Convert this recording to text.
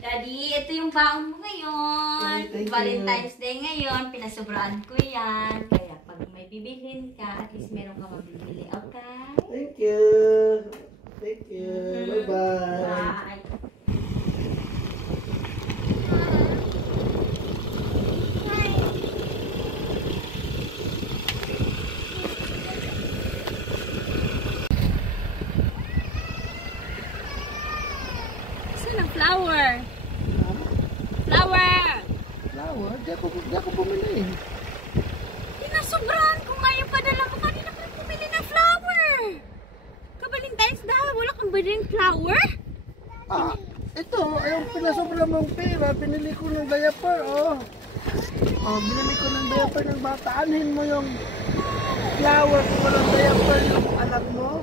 Daddy, ito yung baon mo ngayon. Thank you. Valentine's Day ngayon. Pinasobraan ko yan. Kaya pag may bibilhin ka, at least meron ka mabibili. Okay? Thank you. Thank you. Bye-bye. Bye. Saan ang flower? Flower! Flower? Di ako bumili. Pinasobrahan ko nga yung padala mo. Kanina pa bumili ng flower. Ka-Valentine's dahil wala kang biling flower? Ah, ito, yung pinasobra mong pera, pinili ko ng diaper, oh. Oh, binili ko ng diaper ng bata. Anuhin mo yung flower kung walang diaper yung anak mo.